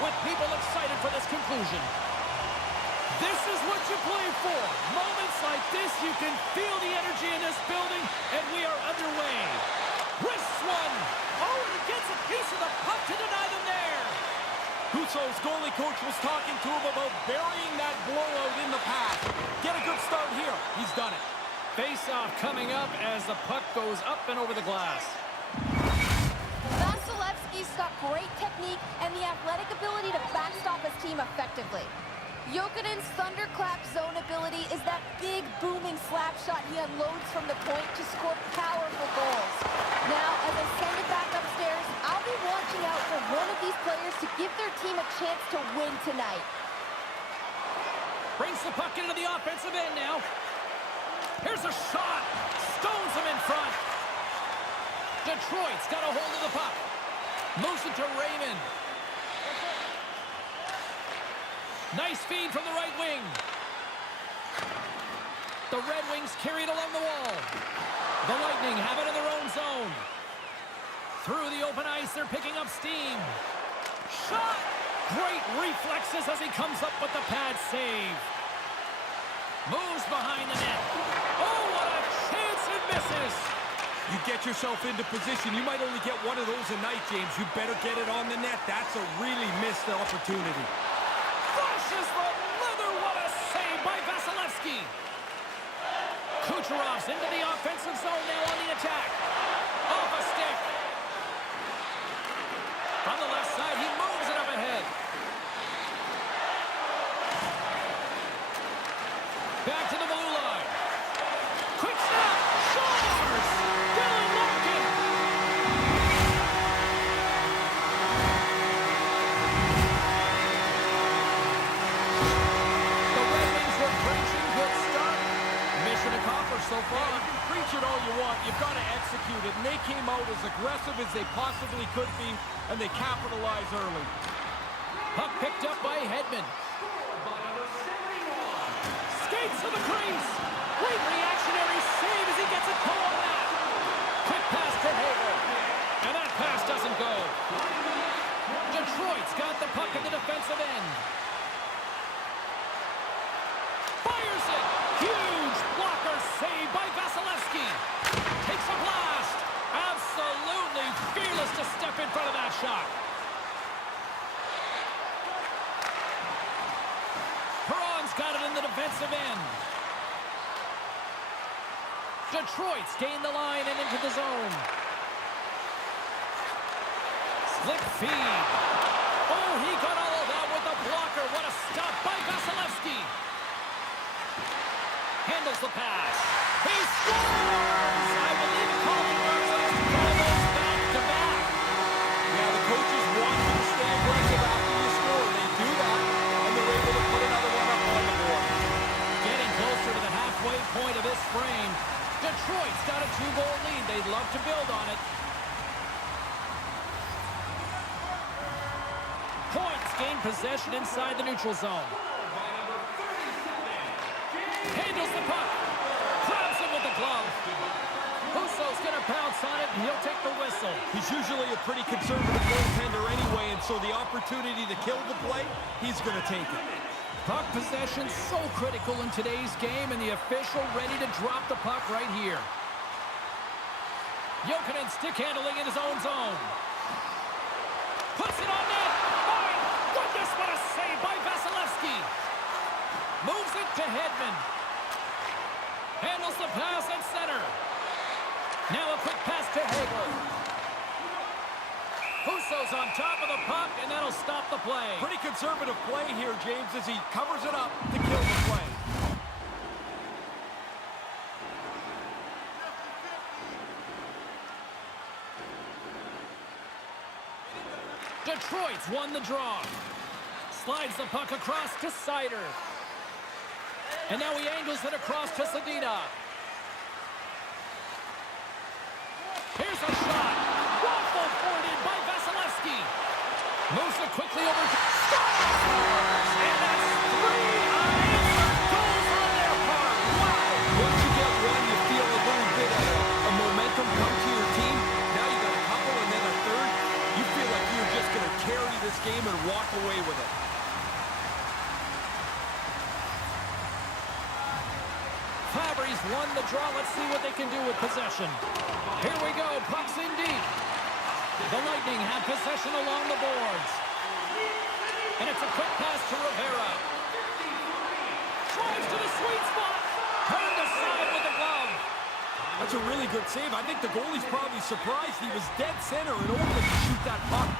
with people excited for this conclusion. This is what you play for. Moments like this, you can feel the energy in this building, and we are underway. Wrists one. Oh, and he gets a piece of the puck to deny them there. Husso's goalie coach was talking to him about burying that blowout in the pass. Get a good start here. He's done it. Face-off coming up as the puck goes up and over the glass. Vasilevsky's got great technique and the athletic ability to backstop his team effectively. Jokinen's thunderclap zone ability is that big, booming slap shot he unloads from the point to score powerful goals. Now, as I send it back upstairs, I'll be watching out for one of these players to give their team a chance to win tonight. Brings the puck into the offensive end now. Here's a shot. Stones him in front. Detroit's got a hold of the puck. Moves it to Raymond. Nice feed from the right wing. The Red Wings carry it along the wall. The Lightning have it in their own zone. Through the open ice, they're picking up steam. Shot! Great reflexes as he comes up with the pad save. Moves behind the net. Oh, what a chance, and misses! You get yourself into position. You might only get one of those a night, James. You better get it on the net. That's a really missed opportunity. Flashes the leather. What a save by Vasilevsky. Kucherov's into the offensive zone now on the attack. Off a stick. From the left side, he moves it up ahead. Back to the blue line. Quick snap. Scores! Dylan Bokin. The Red Wings were preaching. Good start. Mission accomplished so far. You can preach it all you want. You've got to execute it. And they came out as aggressive as they possibly could be, and they capitalized early. Puck picked up by Hedman. Skates to the crease. Great reactionary save as he gets a toe on that. Quick pass to Hagel. And that pass doesn't go. Detroit's got the puck in the defensive end. Fires it. Huge blocker save by Vasilevsky. Takes a blast. Absolutely fearless to step in front of that shot. Perron's got it in the defensive end. Detroit's gained the line and into the zone. Slick feed. Oh, he got all of that with a blocker. What a stop by Vasilevsky. Handles the pass. He scores! I believe the calling works likes to call those back-to-back. Yeah, the coaches want you to stay aggressive after you score. They do that, and they're able to put another one up on the board. Getting closer to the halfway point of this frame. Detroit's got a 2-goal lead. They'd love to build on it. Points gain possession inside the neutral zone. Handles the puck. Grabs him with the glove. Husso's going to pounce on it, and he'll take the whistle. He's usually a pretty conservative goaltender anyway, and so the opportunity to kill the play, he's going to take it. Puck possession so critical in today's game, and the official ready to drop the puck right here. Jokinen stick handling in his own zone. Puts it on net. My goodness, what a save by Vasilevsky. Moves it to Hedman. Handles the pass at center. Now a quick pass to Hagel. Husso's on top of the puck, and that'll stop the play. Pretty conservative play here, James, as he covers it up to kill the play. Detroit's won the draw. Slides the puck across to Seider. And now he angles it across to Zadina. Here's a shot. Waffle forwarded by Vasilevsky. Moves it quickly over to... Scores! And that's 3 unanswered goals on their part. Wow! Once you get one, you feel a little bit of momentum come to your team. Now you got a couple and then a third. You feel like you're just going to carry this game. game and walk away with it. Fabry's won the draw. Let's see what they can do with possession. Here we go. Puck's in deep. The Lightning have possession along the boards. And it's a quick pass to Rivera. Drives to the sweet spot. Turned aside with the glove. That's a really good save. I think the goalie's probably surprised he was dead center and open to shoot that puck.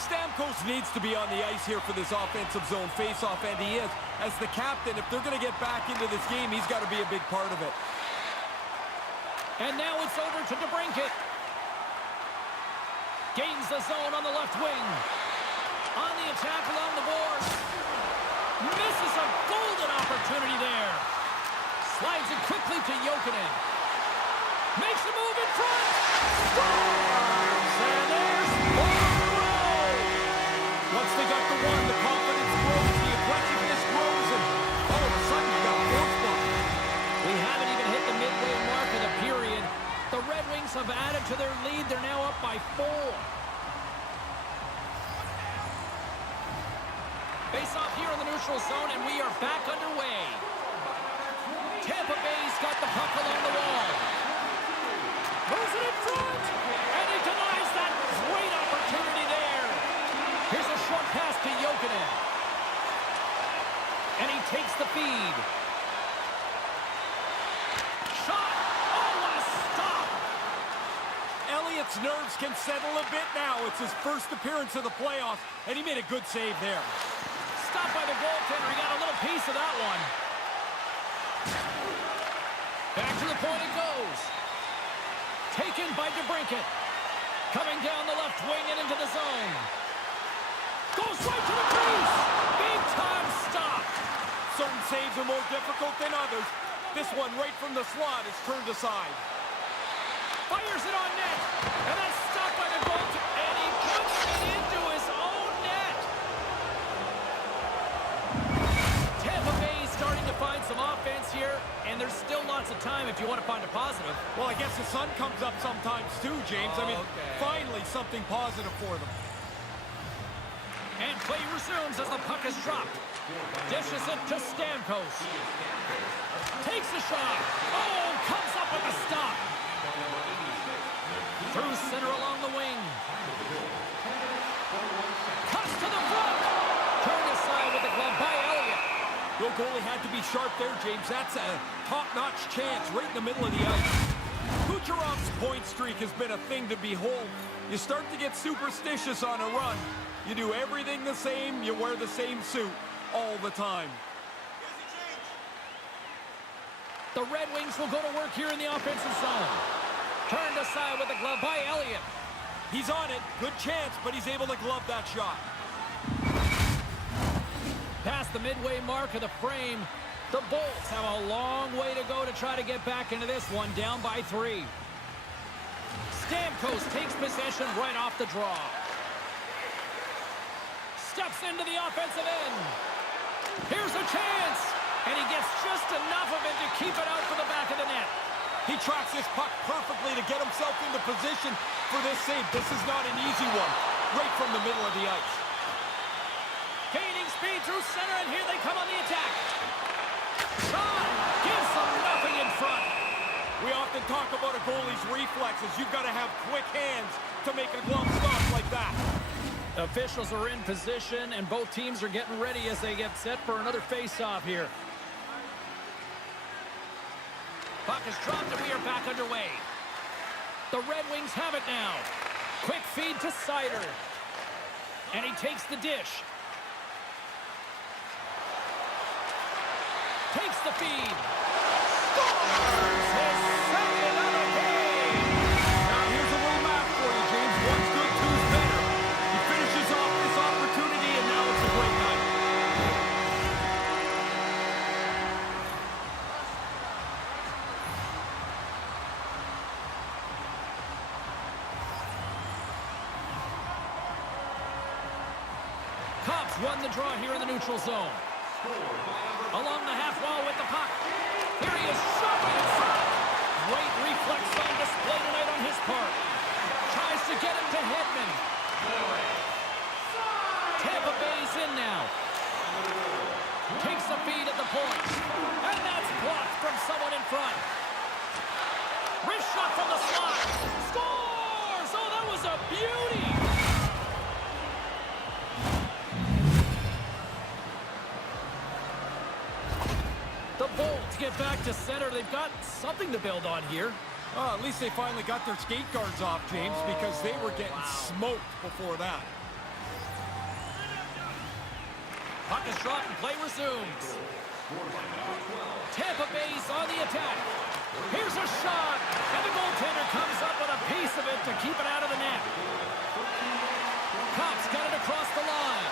Stamkos needs to be on the ice here for this offensive zone face-off, and he is. As the captain, if they're going to get back into this game, he's got to be a big part of it. And now it's over to DeBrincat. Gains the zone on the left wing. On the attack along the boards. Misses a golden opportunity there. Slides it quickly to Jokinen. Makes a move in front. Scores! And there's one in a row. Once they got the one, the confidence grows, the aggressiveness grows, and all of a sudden you got a fourth one. We haven't even hit the midway mark of the period. The Red Wings have added to their lead. They're now up by 4. Face off here in the neutral zone, and we are back underway. Tampa Bay's got the puck along the wall. Moves it in front, and he denies that great opportunity there. Here's a short pass to Jokinen. And he takes the feed. Shot! Oh, what a stop! Elliott's nerves can settle a bit now. It's his first appearance of the playoffs, and he made a good save there. Stopped by the goaltender. He got a little piece of that one. Back to the point it goes. Taken by DeBrincat. Coming down the left wing and into the zone. Goes right to the crease. Big time stop. Certain saves are more difficult than others. This one right from the slot is turned aside. Fires it on net. And that's stopped by the goaltender. And he puts it into his own net. Tampa Bay starting to find some offense here. And there's still lots of time if you want to find a positive. Well, I guess the sun comes up sometimes too, James. Finally something positive for them. And play resumes as the puck is dropped. Dishes it to Stamkos. Takes the shot. Oh, comes up with a stop. Through center along the wing. Cuts to the front. Turned aside with the glove by Elliott. The goalie had to be sharp there, James. That's a top-notch chance right in the middle of the ice. Kucherov's point streak has been a thing to behold. You start to get superstitious on a run. You do everything the same. You wear the same suit all the time. The Red Wings will go to work here in the offensive zone. Turned aside with the glove by Elliott. He's on it. Good chance, but he's able to glove that shot. Past the midway mark of the frame, the Bolts have a long way to go to try to get back into this one, down by 3. Stamkos takes possession right off the draw. Steps into the offensive end. Here's a chance, and he gets just enough of it to keep it out for the back of the net. He tracks this puck perfectly to get himself into position for this save. This is not an easy one, right from the middle of the ice. Gaining speed through center, and here they come on the attack. Shot! Gives them nothing in front. We often talk about a goalie's reflexes. You've got to have quick hands to make a glove stop like that. Officials are in position, and both teams are getting ready as they get set for another face-off here. Puck is dropped, and we are back underway. The Red Wings have it now. Quick feed to Sider. And he takes the dish. Takes the feed. Scores his second of the game. Now here's a little math for you, James. One's good, two's better. He finishes off this opportunity, and now it's a great night. Cubs won the draw here in the neutral zone. Along the half wall with the puck. Here he is, shoving in front. Great reflex on display tonight on his part. Tries to get it to Hedman. Tampa Bay's in now. Takes the feed at the point. And that's blocked from someone in front. Wrist shot from the slot. Scores! Oh, that was a beauty! The Bolts get back to center. They've got something to build on here. Oh, at least they finally got their skate guards off, James, because they were getting smoked before that. Puck is dropped and play resumes. Tampa Bay's on the attack. Here's a shot, and the goaltender comes up with a piece of it to keep it out of the net. Cops got it across the line.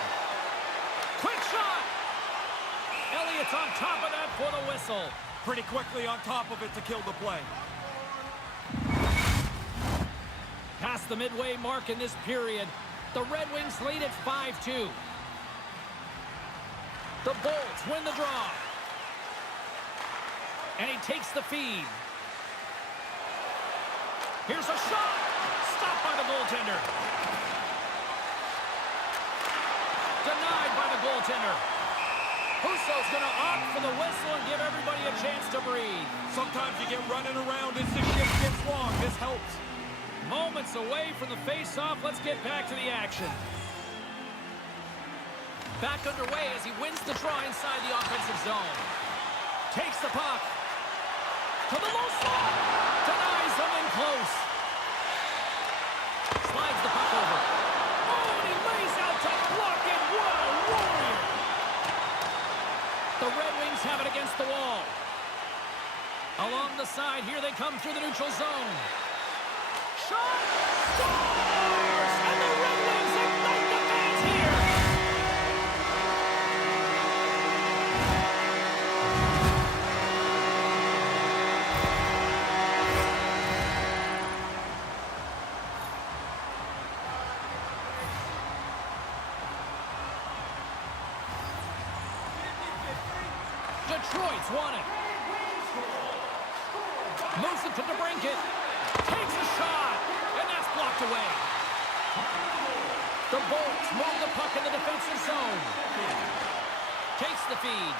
Quick shot! Elliott's on top of that for the whistle. Pretty quickly on top of it to kill the play. Past the midway mark in this period, the Red Wings lead at 5-2. The Bolts win the draw. And he takes the feed. Here's a shot! Stopped by the goaltender. Denied by the goaltender. Husso's going to opt for the whistle and give everybody a chance to breathe. Sometimes you get running around as the shift gets long. This helps. Moments away from the face-off. Let's get back to the action. Back underway as he wins the draw inside the offensive zone. Takes the puck. To the low slot. Denies him in close. Slides the puck over. Oh, and he lays out to block it. What a warrior. The Red Wings have it against the wall. Along the side, here they come through the neutral zone. Shot! Scores! And the Red Wings ignite the fans here! Detroit's won it. Moves it to DeBrincat. Takes a shot. And that's blocked away. The Bolts move the puck in the defensive zone. Takes the feed.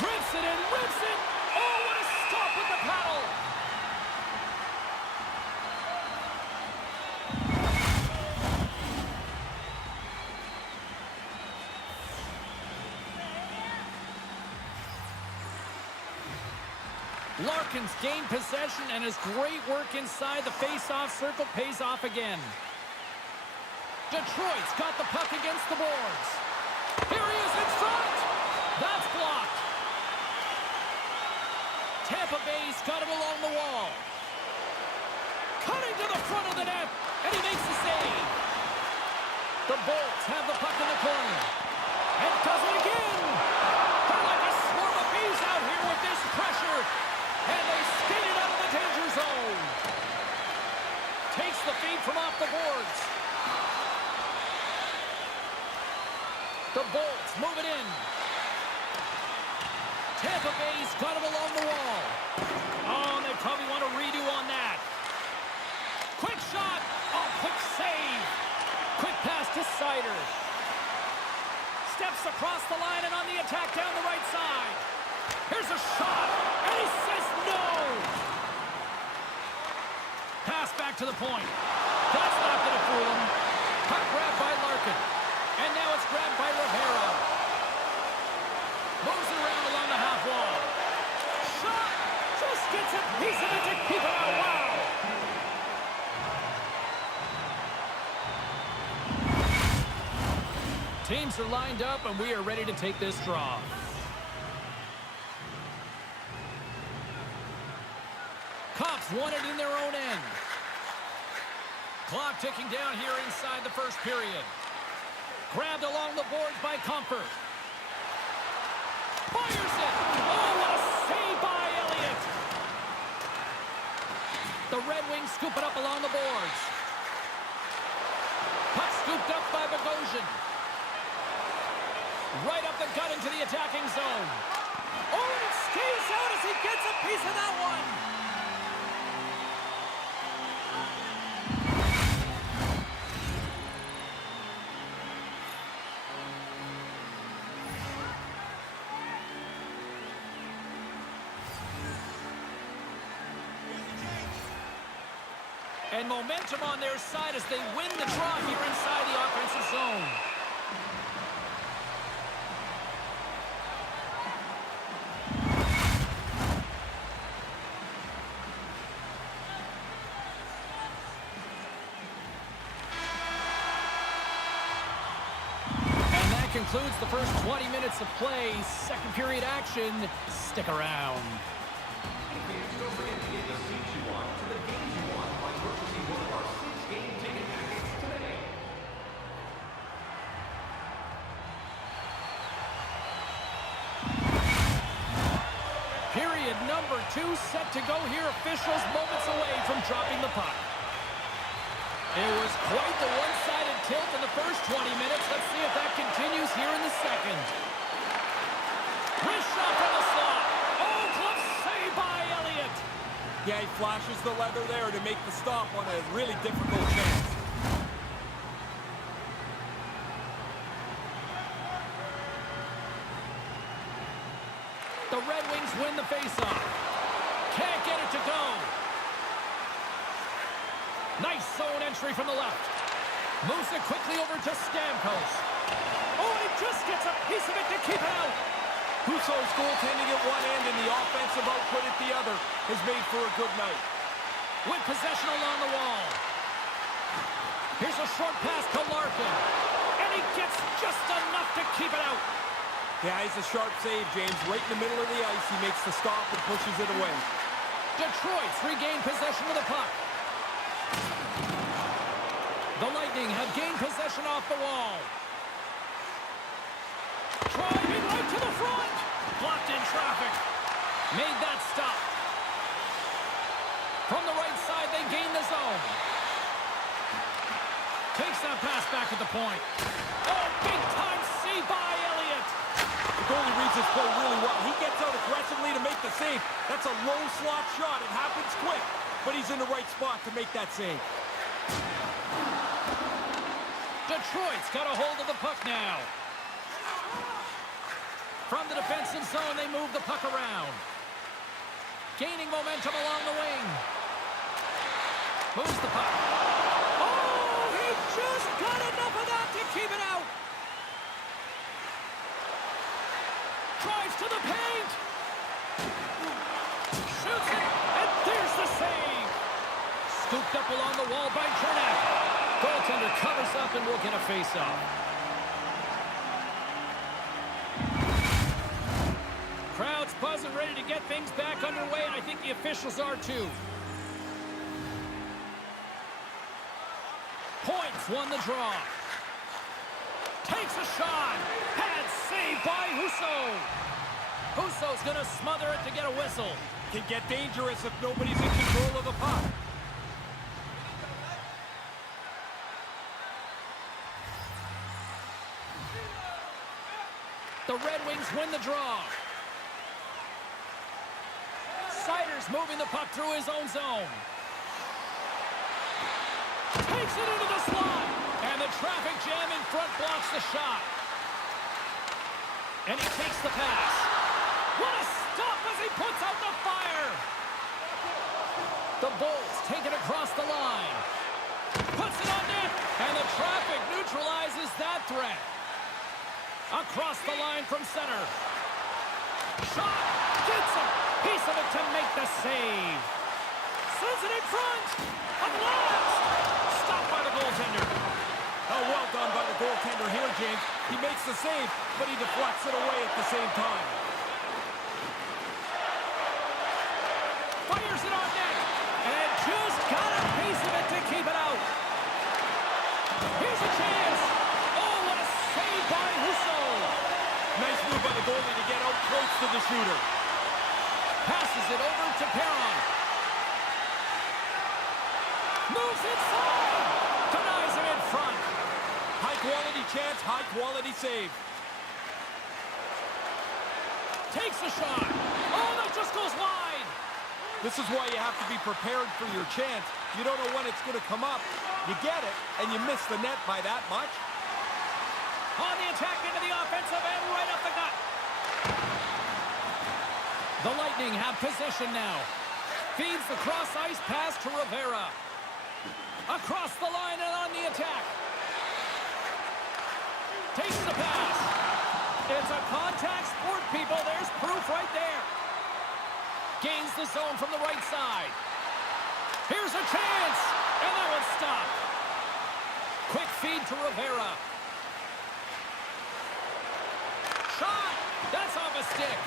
Drifts it and rips it. Oh, what a stop with the paddle. Larkin's gained possession, and his great work inside the face-off circle pays off again. Detroit's got the puck against the boards. Here he is in front. That's blocked. Tampa Bay's got it along the wall. Cutting to the front of the net, and he makes the save. The Bolts have the puck in the corner. And does it again. They're like a swarm of bees out here with this pressure. And they skate it out of the danger zone. Takes the feed from off the boards. The Bolts move it in. Tampa Bay's got it along the wall. Oh, and they probably want a redo on that. Quick shot. Oh, quick save. Quick pass to Sider. Steps across the line and on the attack down the right side. Here's a shot, and he says no! Pass back to the point. That's not going to fool him. Puck grabbed by Larkin. And now it's grabbed by Rivera. Moves it around along the half wall. Shot! Just gets a piece of it to keep it out. Wow! Teams are lined up, and we are ready to take this draw. Cops won it in their own end. Clock ticking down here inside the first period. Grabbed along the boards by Comfort. Fires it! Oh, what a save by Elliott! The Red Wings scoop it up along the boards. Puck scooped up by Bogosian. Right up the gut into the attacking zone. Oh, and it stays out as he gets a piece of that one! And momentum on their side as they win the draw here inside the offensive zone. And that concludes the first 20 minutes of play. Second period action. Stick around. Period number 2 set to go here. Officials moments away from dropping the puck. It was quite the one-sided tilt in the first 20 minutes. Let's see if that continues here in the second. Wrist shot from the slot. Oh, glove save by Elliott. Yeah, he flashes the leather there to make the stop on a really difficult chance. The Red Wings win the faceoff. Can't get it to go. Nice zone entry from the left. Moves it quickly over to Stamkos. Oh, he just gets a piece of it to keep it out. Husso's goaltending at one end and the offensive output at the other has made for a good night. With possession along the wall. Here's a short pass to Larkin. And he gets just enough to keep it out. Yeah, he's a sharp save, James. Right in the middle of the ice, he makes the stop and pushes it away. Detroit's regained possession of the puck. The Lightning have gained possession off the wall. Driving right to the front. Blocked in traffic. Made that stop. From the right side, they gain the zone. Takes that pass back at the point. Oh, big-time save by Elliott. The goalie reads his play really well. He gets out aggressively to make the save. That's a low slot shot. It happens quick, but he's in the right spot to make that save. Detroit's got a hold of the puck now. From the defensive zone, they move the puck around. Gaining momentum along the wing. Moves the puck. Oh, he just got enough of that to keep it out. Drives to the paint. Shoots it, and there's the save. Scooped up along the wall by Chernak. Goaltender covers up and will get a face-off. Crowd's buzzing, ready to get things back underway, and I think the officials are too. Points won the draw. Takes a shot. Had saved by Husso. Husso's going to smother it to get a whistle. Can get dangerous if nobody's in control of the puck. The Red Wings win the draw. Seider's moving the puck through his own zone. Takes it into the slot. And the traffic jam in front blocks the shot. And he takes the pass. What a stop as he puts out the fire. The Bolts take it across the line. Puts it on net. And the traffic neutralizes that threat. Across the line from center. Shot. Gets a piece of it to make the save. Sends it in front. At last. Stopped by the goaltender. Oh, well done by the goaltender here, James. He makes the save, but he deflects it away at the same time. Fires it on net. And just got a piece of it to keep it out. Here's a chance. Oh, what a save by Husso. Nice move by the goalie to get out close to the shooter. Passes it over to Perron. Moves inside. Denies him in front. High-quality chance, high-quality save. Takes a shot. Oh, that just goes wide. This is why you have to be prepared for your chance. You don't know when it's going to come up. You get it, and you miss the net by that much. On the attack into the offensive end, right up the gut. The Lightning have possession now. Feeds the cross-ice pass to Rivera. Across the line and on the attack. Takes the pass. It's a contact sport, people. There's proof right there. Gains the zone from the right side. Here's a chance. And that one's stopped. Quick feed to Rivera. Shot. That's off a stick.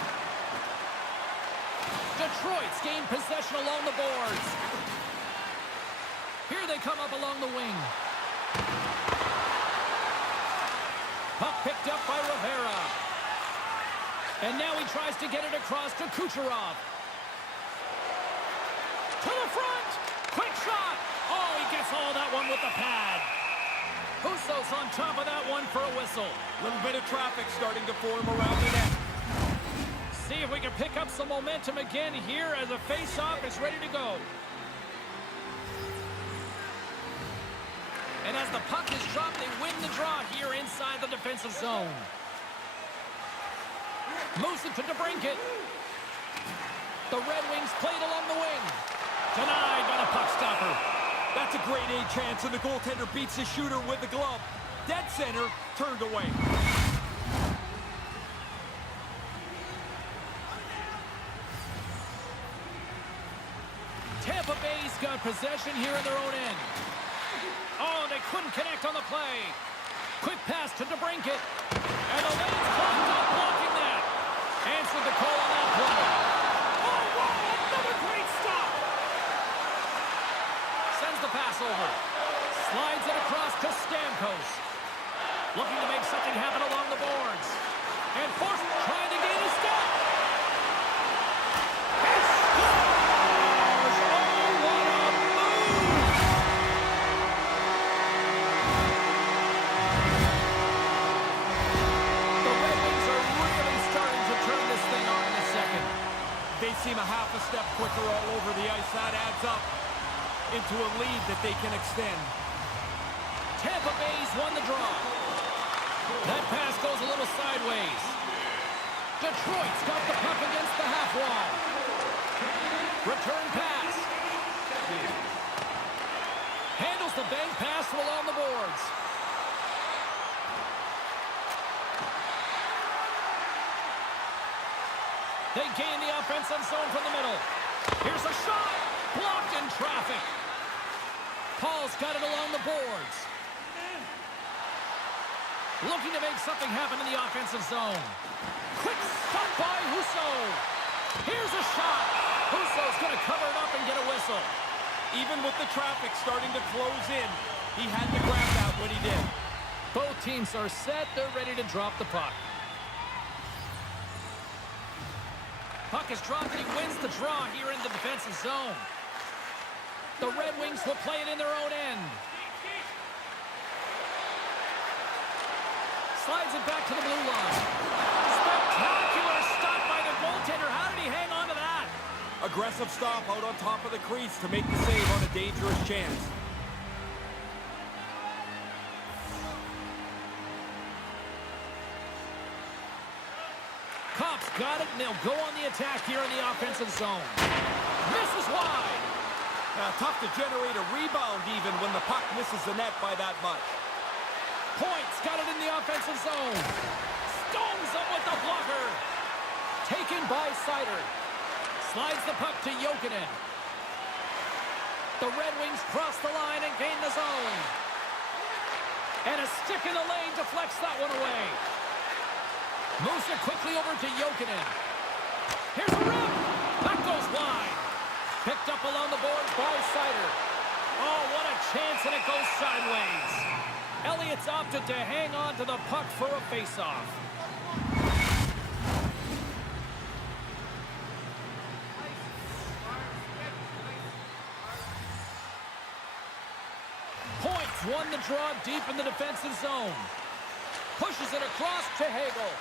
Detroit's gained possession along the boards. Here they come up along the wing. Puck picked up by Rivera. And now he tries to get it across to Kucherov. To the front. Quick shot. Oh, he gets all that one with the pad. Husso's on top of that one for a whistle. A little bit of traffic starting to form around the net. See if we can pick up some momentum again here as a face-off is ready to go. And as the puck is dropped, they win the draw here inside the defensive zone. Moves it to DeBrincat. The Red Wings played along the wing. Denied by the puck stopper. That's a grade A chance, and the goaltender beats the shooter with the glove. Dead center, turned away. Tampa Bay's got possession here in their own end. Oh, they couldn't connect on the play. Quick pass to DeBrincat. And the lane's blocked up, blocking that. Answered the call on that play. Oh, wow, another great stop. Sends the pass over. Slides it across to Stamkos. Looking to make something happen along the boards. And Force trying to gain a step. They seem a half a step quicker all over the ice. That adds up into a lead that they can extend. Tampa Bay's won the draw. That pass goes a little sideways. Detroit's got the puck against the half wall. Return pass. Handles the bank pass along the boards. They gain the offensive zone from the middle. Here's a shot. Blocked in traffic. Paul's got it along the boards. Looking to make something happen in the offensive zone. Quick stop by Husso. Here's a shot. Husso's going to cover it up and get a whistle. Even with the traffic starting to close in, he had to grab that when he did. Both teams are set. They're ready to drop the puck. Puck is dropped and he wins the draw here in the defensive zone. The Red Wings will play it in their own end. Slides it back to the blue line. Spectacular stop by the goaltender. How did he hang on to that? Aggressive stop out on top of the crease to make the save on a dangerous chance. Conf's got it, and they'll go on the attack here in the offensive zone. Misses wide. Tough to generate a rebound even when the puck misses the net by that much. Points got it in the offensive zone. Stones up with the blocker. Taken by Sider. Slides the puck to Jokinen. The Red Wings cross the line and gain the zone. And a stick in the lane deflects that one away. Moves it quickly over to Jokinen. Here's a rip. That goes wide. Picked up along the boards by Sider. Oh, what a chance, and it goes sideways. Elliott's opted to hang on to the puck for a face-off. Points won the draw deep in the defensive zone. Pushes it across to Hagel.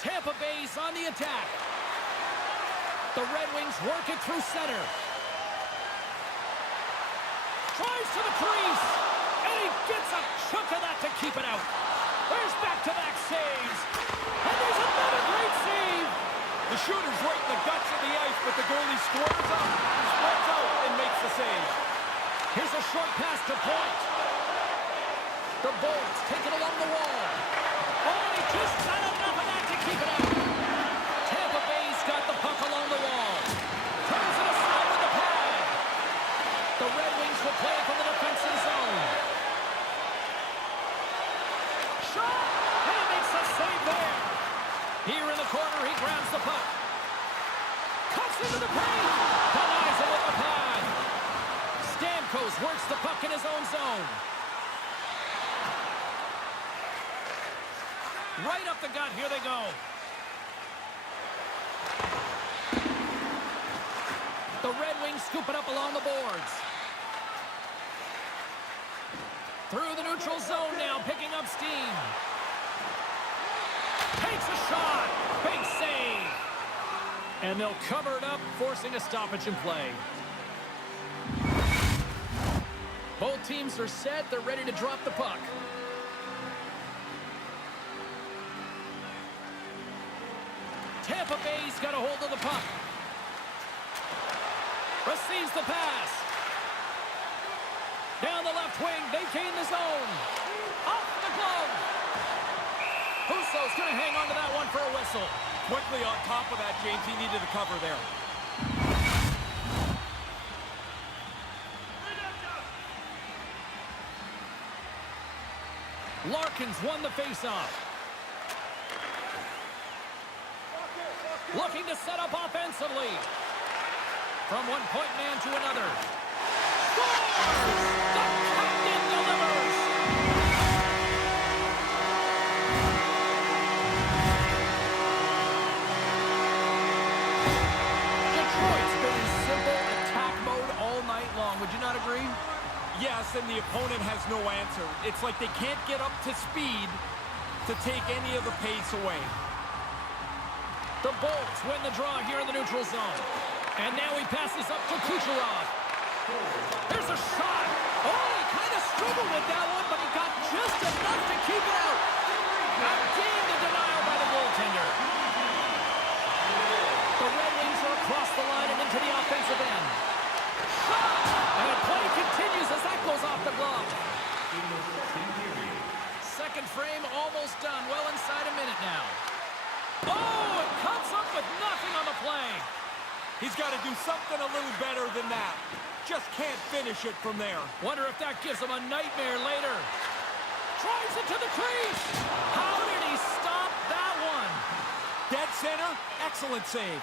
Tampa Bay's on the attack. The Red Wings work it through center. Tries to the crease. And he gets a chunk of that to keep it out. There's back-to-back saves. And there's another great save. The shooter's right in the guts of the ice, but the goalie squares up, spreads out, and makes the save. Here's a short pass to point. The Bolts take it along the wall. Oh, he just not enough of that to keep it out. Tampa Bay's got the puck along the wall. Turns it aside with the pad. The Red Wings will play it from the defensive zone. Shot! And he makes a save there. Here in the corner, he grabs the puck. Cuts into the paint. Denies him with the pad. Stamkos works the puck in his own zone. Right up the gut. Here they go. The Red Wings scoop it up along the boards. Through the neutral zone now, picking up steam. Takes a shot. Big save. And they'll cover it up, forcing a stoppage in play. Both teams are set. They're ready to drop the puck. Tampa Bay's got a hold of the puck. Receives the pass. Down the left wing, they gain the zone. Off the glove. Husso's going to hang on to that one for a whistle. Quickly on top of that, James. He needed a cover there. Larkin's won the faceoff. Looking to set up offensively. From one point man to another. Scores! The captain delivers! Detroit's been in simple attack mode all night long. Would you not agree? Yes, and the opponent has no answer. It's like they can't get up to speed to take any of the pace away. The Bolts win the draw here in the neutral zone. And now he passes up to Kucherov. There's a shot. Oh, he kind of struggled with that one, but he got just enough to keep it out. Again, the denial by the goaltender. The Red Wings are across the line and into the offensive end. Shot! And the play continues as that goes off the glove. Second frame almost done. Well inside a minute now. Oh, it comes up with nothing on the play. He's got to do something a little better than that. Just can't finish it from there. Wonder if that gives him a nightmare later. Drives it to the crease. How did he stop that one? Dead center, excellent save.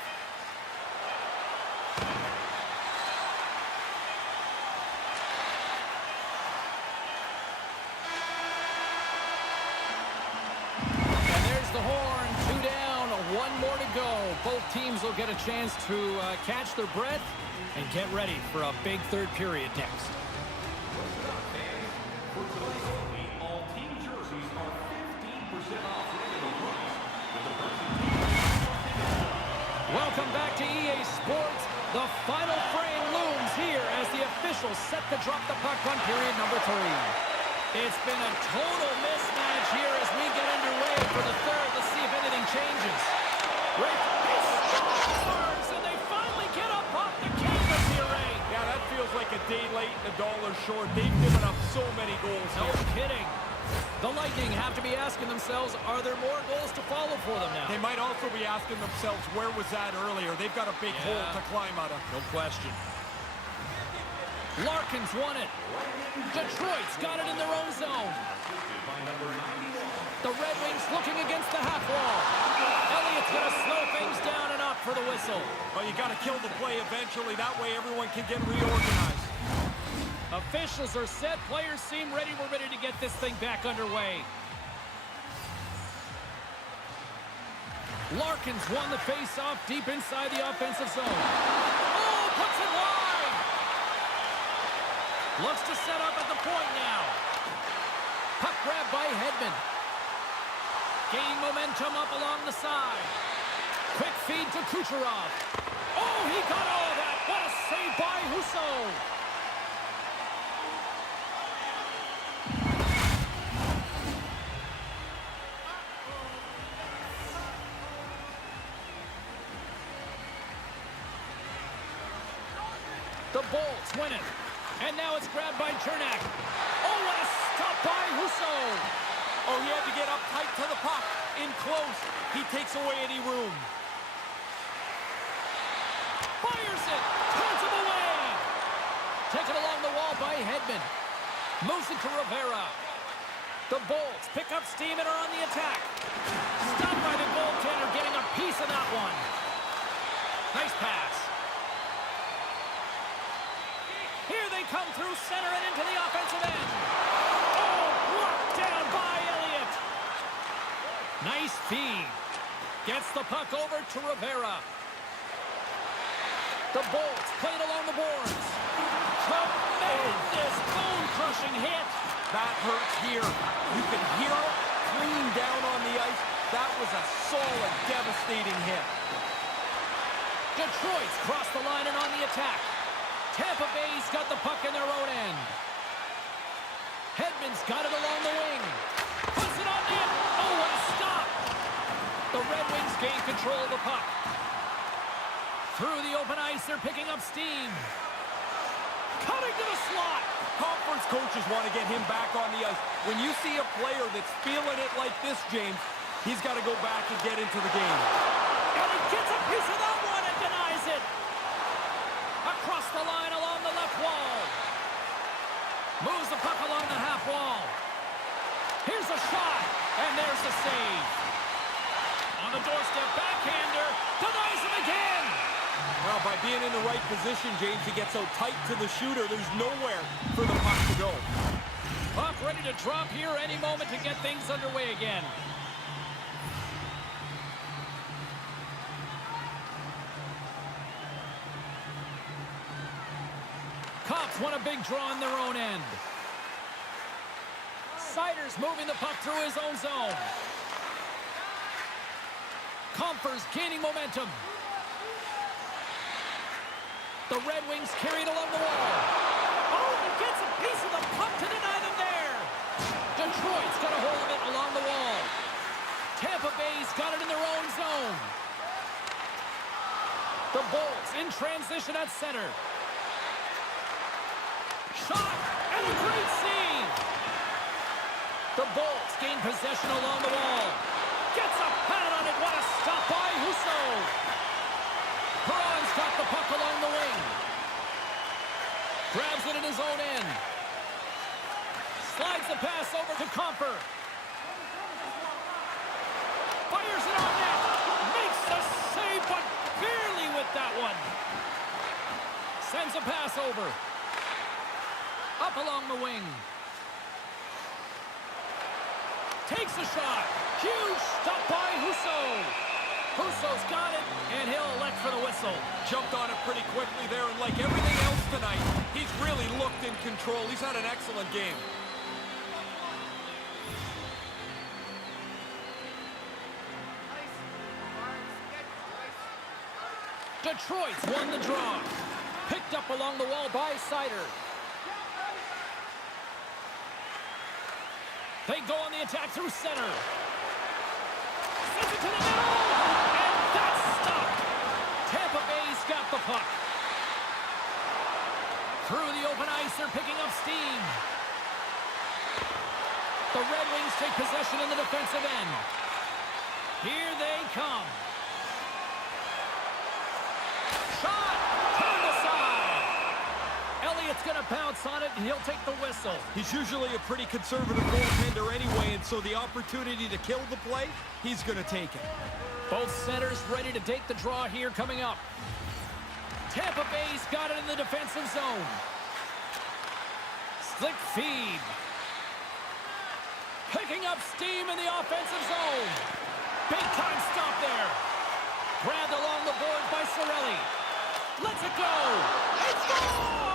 And there's the horn. 2 down, 1 more to go. Both teams will get a chance to catch their breath and get ready for a big third period next. Welcome back to EA Sports. The final frame looms here as the officials set to drop the puck on period number 3. It's been a total mismatch here as we get underway for the third. Let's see if anything changes. Scores, and they finally get up off the canvas here, Ray. Yeah, that feels like a day late and $1 short. They've given up so many goals No here. kidding. The Lightning have to be asking themselves, are there more goals to follow for them now? They might also be asking themselves, where was that earlier? They've got a big hole to climb out of. No question. Larkin's won it. Detroit's got it in their own zone. The Red Wings looking against the half wall. Elliott's going to slow things down and up for the whistle. Well, you got to kill the play eventually. That way everyone can get reorganized. Officials are set. Players seem ready. We're ready to get this thing back underway. Larkin's won the face-off deep inside the offensive zone. Oh, puts it wide. Looks to set up at the point now. Puck grab by Hedman. Gain momentum up along the side. Quick feed to Kucherov. Oh, he got all of that. What a save by Husso. The Bolts win it. And now it's grabbed by Cernak. Oh, what a stop by Husso. Oh, he had to get up tight to the puck. In close. He takes away any room. Fires it. Turns him away. Taken along the wall by Hedman. Moves it to Rivera. The Bolts pick up steam and are on the attack. Stopped by the goaltender, getting a piece of that one. Nice pass. Here they come through center and into the offensive end. Oh, blocked down by Elliott. Nice feed. Gets the puck over to Rivera. The Bolts played along the boards. Tremendous bone-crushing hit. That hurts here. You can hear it clean down on the ice. That was a solid, devastating hit. Detroit's crossed the line and on the attack. Tampa Bay's got the puck in their own end. Hedman's got it along the wing. Puts it on net. Oh, what a stop. The Red Wings gain control of the puck. Through the open ice, they're picking up steam. Cutting to the slot. Conference coaches want to get him back on the ice. When you see a player that's feeling it like this, James, he's got to go back and get into the game. And he gets a piece of that one and denies it. Across the line along the left wall. Moves the puck along the half wall. Here's a shot, and there's the save. On the doorstep, backhander, denies him again. Well, by being in the right position, James, he gets so tight to the shooter, there's nowhere for the puck to go. Puck ready to drop here any moment to get things underway again. Cops want a big draw in their own end. Sider's moving the puck through his own zone. Confer's gaining momentum. The Red Wings carried along the wall. Oh, he gets a piece of the puck to deny them there. Detroit's got a hold of it along the wall. Tampa Bay's got it in their own zone. The Bolts in transition at center. Shot and a great save. The Bolts gain possession along the wall. Gets a pad on it. What a stop by Husso. Perron's got the puck along the wing. Grabs it in his own end. Slides the pass over to Comfer. Fires it on net. Makes the save, but barely with that one. Sends a pass over. Up along the wing. Takes a shot. Huge stop by Husso. Husso's got it, and he'll elect for the whistle. Jumped on it pretty quickly there, and like everything else tonight, he's really looked in control. He's had an excellent game. Detroit's won the draw. Picked up along the wall by Sider. They go on the attack through center. Sends it to the middle, and that's stopped. Tampa Bay's got the puck. Through the open ice, they're picking up steam. The Red Wings take possession in the defensive end. Here they come. Shot! Turned aside! Elliott's going to bounce on it, and he'll take the whistle. He's usually a pretty conservative goaltender anyway, and so the opportunity to kill the play, he's going to take it. Both centers ready to take the draw here coming up. Tampa Bay's got it in the defensive zone. Slick feed. Picking up steam in the offensive zone. Big time stop there. Grabbed along the board by Cirelli. Lets it go. It scores!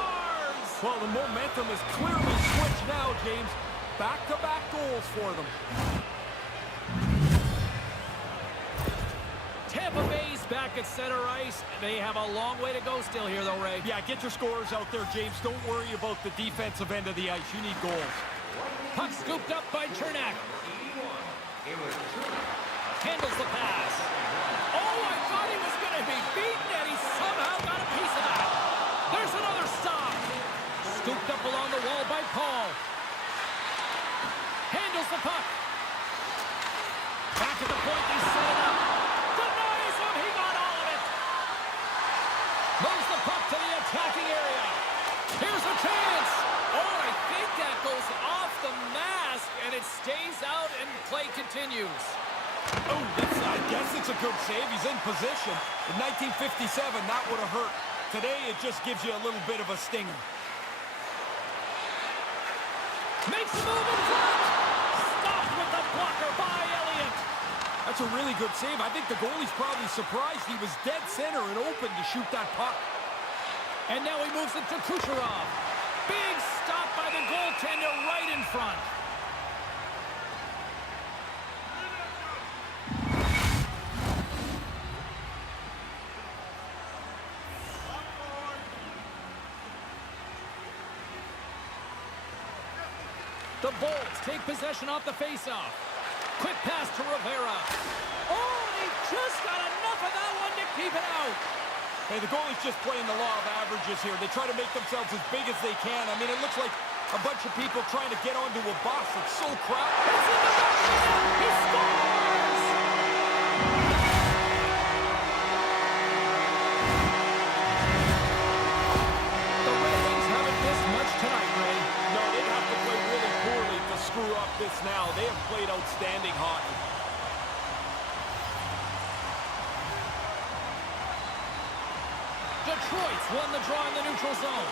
Well, the momentum is clearly switched now, James. Back-to-back goals for them. Tampa Bay's back at center ice. They have a long way to go still here, though, Ray. Yeah, get your scorers out there, James. Don't worry about the defensive end of the ice. You need goals. Puck scooped up by Cernak. Handles the pass. Oh, I thought he was going to be beaten, and he somehow got a piece of that. There's another stop. Scooped up along the wall by Paul. Handles the puck. Back at the point, they set it up. Denies him, he got all of it. Moves the puck to the attacking area. Here's a chance. Oh, I think that goes off the mask, and it stays out, and play continues. Oh, I guess it's a good save. He's in position. In 1957, that would have hurt. Today, it just gives you a little bit of a stinger. Makes a move in front. Stopped with the blocker by Elliott. That's a really good save. I think the goalie's probably surprised. He was dead center and open to shoot that puck. And now he moves it to Kucherov. Big stop by the goaltender right in front. The Bolts take possession off the faceoff. Quick pass to Rivera. Oh, he just got enough of that one to keep it out. Hey, the goalie's just playing the law of averages here. They try to make themselves as big as they can. I mean, it looks like a bunch of people trying to get onto a bus. It's so crowded. It's in the back of the net. He scores! The Red Wings haven't missed much tonight, Ray. No, they'd have to play really poorly to screw up this now. They have played outstanding hockey. Detroit's won the draw in the neutral zone.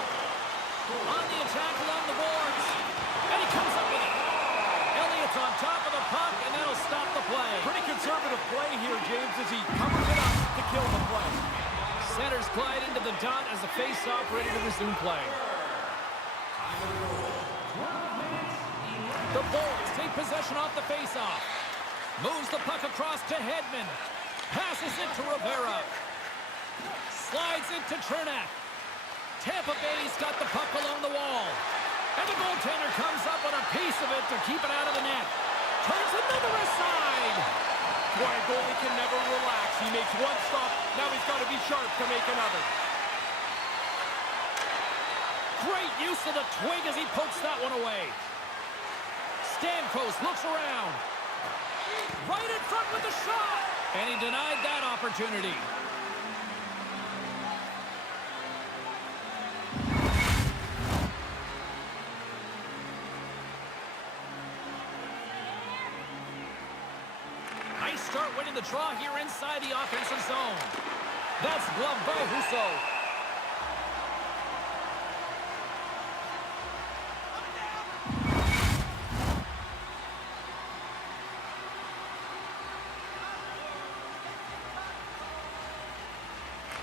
On the attack along the boards. And he comes up with it. Elliott's on top of the puck, and that'll stop the play. Pretty conservative play here, James, as he covers it up to kill the play. Centers glide into the dot as the face-off ready to resume play. The Bolts take possession off the face-off. Moves the puck across to Hedman. Passes it to Rivera. Slides it to Chernak. Tampa Bay's got the puck along the wall. And the goaltender comes up with a piece of it to keep it out of the net. Turns another aside. Boy, a goalie can never relax. He makes one stop. Now he's got to be sharp to make another. Great use of the twig as he pokes that one away. Stamkos looks around. Right in front with the shot. And he denied that opportunity. Nice start winning the draw here inside the offensive zone. That's gloved by Husso.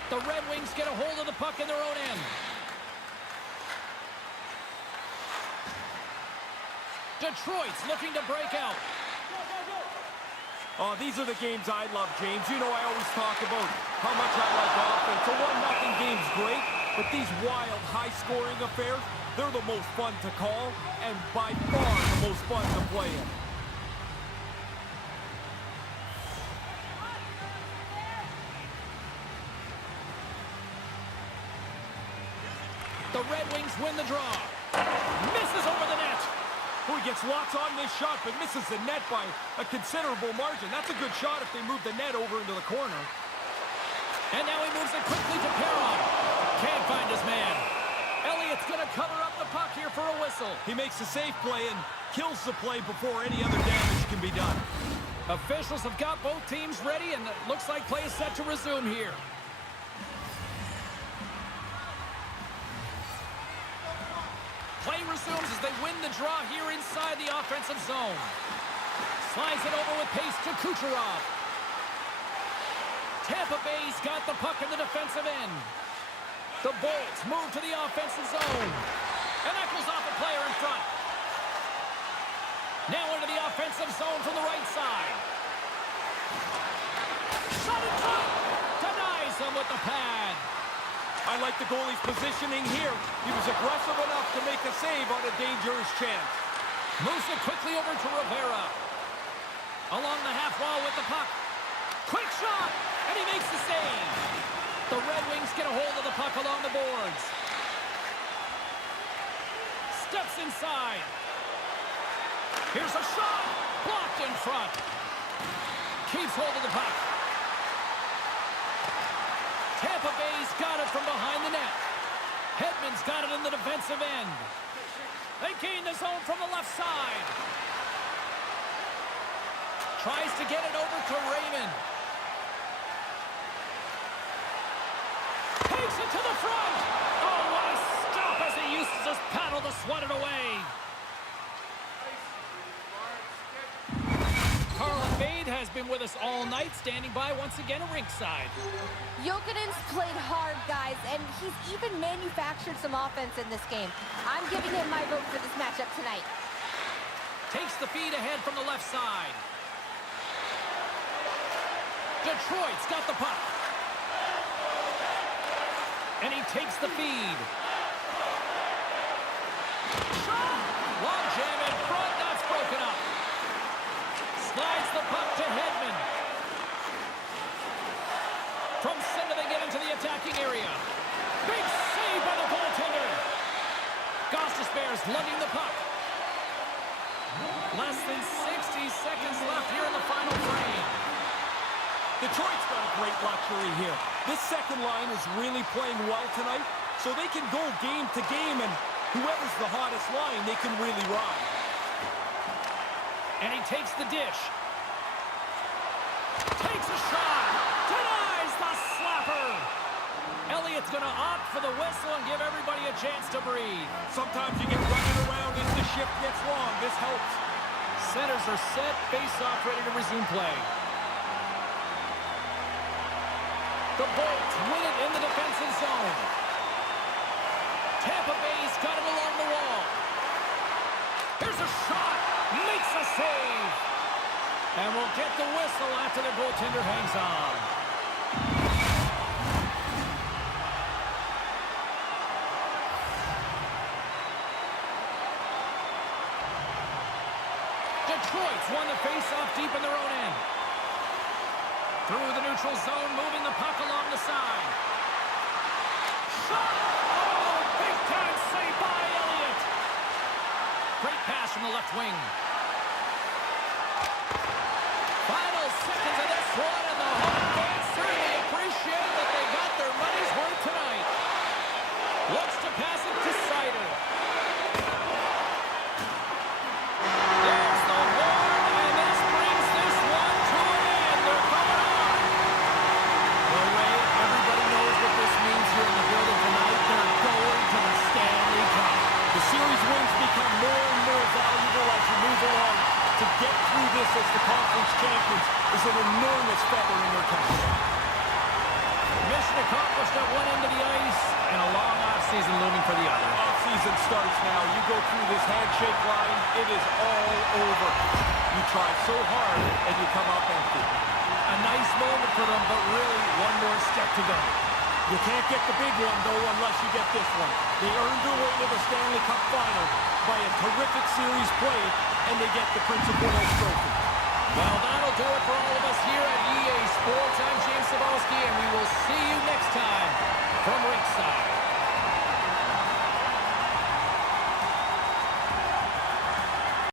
The Red Wings get a hold of the puck in their own end. Detroit's looking to break out. Oh, these are the games I love, James. You know I always talk about how much I like offense. The 1-0 game's great, but these wild, high-scoring affairs, they're the most fun to call and by far the most fun to play in. The Red Wings win the draw. Misses over the net. Oh, he gets lots on this shot, but misses the net by a considerable margin. That's a good shot if they move the net over into the corner. And now he moves it quickly to Perron. Can't find his man. Elliott's going to cover up the puck here for a whistle. He makes a safe play and kills the play before any other damage can be done. Officials have got both teams ready, and it looks like play is set to resume here. Play resumes as they win the draw here inside the offensive zone. Slides it over with pace to Kucherov. Tampa Bay's got the puck in the defensive end. The Bolts move to the offensive zone. And that goes off a player in front. Now into the offensive zone from the right side. Shot in front. Denies him with the pad. I like the goalie's positioning here. He was aggressive enough to make a save on a dangerous chance. Moves it quickly over to Rivera. Along the half wall with the puck. Quick shot, and he makes the save. The Red Wings get a hold of the puck along the boards. steps inside. Here's a shot. Blocked in front. Keeps hold of the puck. Tampa Bay's got it from behind the net. Hedman's got it in the defensive end. They gain the zone from the left side. Tries to get it over to Raymond. Takes it to the front. Oh, what a stop as he uses his paddle to swat it away. Carlin Bade has been with us all night, standing by once again at ringside. Jokinen's played hard, guys, and he's even manufactured some offense in this game. I'm giving him my vote for this matchup tonight. Takes the feed ahead from the left side. Detroit's got the puck. And he takes the feed. Shot! Long jam in front, that's broken up. Slides the puck to Hedman. From center they get into the attacking area. Big save by the goaltender. Gostis Bears lugging the puck. Less than 60 seconds left here in the final frame. Detroit's got a great luxury here. This second line is really playing well tonight, so they can go game to game, and whoever's the hottest line, they can really ride. And he takes the dish. Takes a shot. Denies the slapper. Elliott's going to opt for the whistle and give everybody a chance to breathe. Sometimes you get running around as the shift gets long. This helps. Centers are set, face-off ready to resume play. The Bolts win it in the defensive zone. Tampa Bay's got it along the wall. Here's a shot. Makes a save. And we'll get the whistle after the goaltender hangs on. Detroit's won the face-off deep in their own end. Through the neutral zone, moving the puck along the side. Shot! Oh, big-time save by Elliott. Great pass from the left wing. Final seconds of this one, and the home fans certainly appreciate that they got their money's worth tonight. Looks to pass it to Sider. There's the horn, and this brings this one to an end. They're coming on. Well, Ray, everybody knows what this means here in the building tonight. They're going to the Stanley Cup. The series wins become more and more valuable as you move along. To get through this as the conference champions is an enormous feather in their cap. Mission accomplished at one end of the ice, and a long offseason looming for the other. Offseason starts now. You go through this handshake line, it is all over. You try so hard, and you come up empty. A nice moment for them, but really one more step to go. You can't get the big one, though, unless you get this one. They earned their way to the Stanley Cup final by a terrific series played, and they get the Prince of Wales trophy. Well, that'll do it for all of us here at EA Sports. I'm James Cebulski, and we will see you next time from ringside.